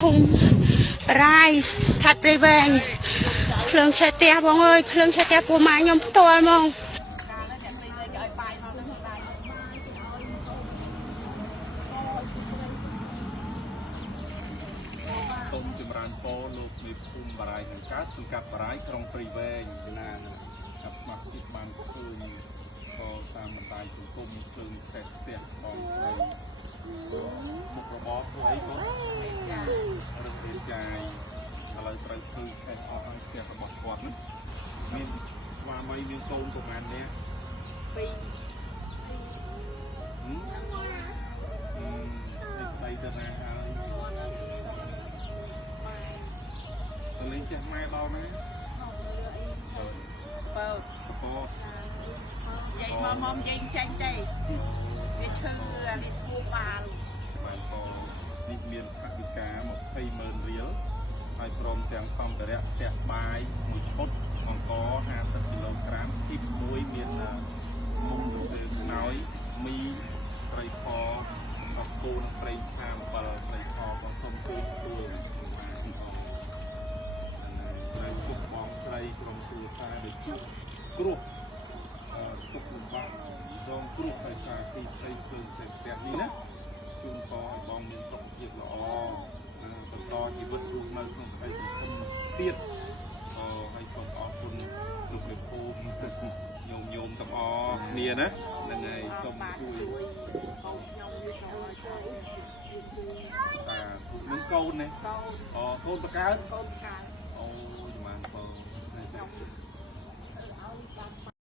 Rice ថាត់ព្រៃវែងភ្លើងឆេះផ្ទះបងអើយភ្លើងឆេះផ្ទះពូម៉ាខ្ញុំផ្ទាល់ហ្មងសូមចម្រើនពរលោកមេភូមិបារាយខាងកើតសង្កាត់បារាយក្រុងព្រៃវែងណាកាប់ស្មាក់ទីបានឃើញក៏តាមបណ្ដាញសង្គមឃើញផ្ទះបងស្រីមុខរបរស្រីក៏រឹងរាយកាយឥឡូវត្រូវធ្វើខេតអស់ហើយផ្ទះរបស់គាត់ណាមានស្វាមីមានកូនប្រហែលនេះពីរបីទៅណាហើយទៅលេងផ្ទះម៉ែដល់ណាបើនិយាយមកនិយាយចាញ់ទេវាឈឺអានេះគួរបាលបានក៏នេះមានថវិកា200000រៀលហើយព្រមទាំងសម្ភារៈផ្ទះបាយមួយឈុតអង្គ50គីឡូក្រាមទី1មានមុំទៅខ្នើយមីត្រីខអកូនប្រេងឆាអំបិលត្រីខក៏សុំជួយហើយជុកបងស្រីក្រុមគ្រួសារដូចជួបគ្រោះទុកលំបាករងគ្រោះដោយសារទីផ្ទៃភ្លើងផ្ទះនេះណាជូនពរឲ្យបងមានសុខភាពល្អបន្តជីវិតរស់នៅក្នុងផ្ទៃសង្គមទៀតហើយសូមអរគុណលោកមេភូមិញោមទាំងអស់គ្នាណាហ្នឹងហើយសូមជួយនឹងកូននេះកូនបកើតអូចម្រើនបង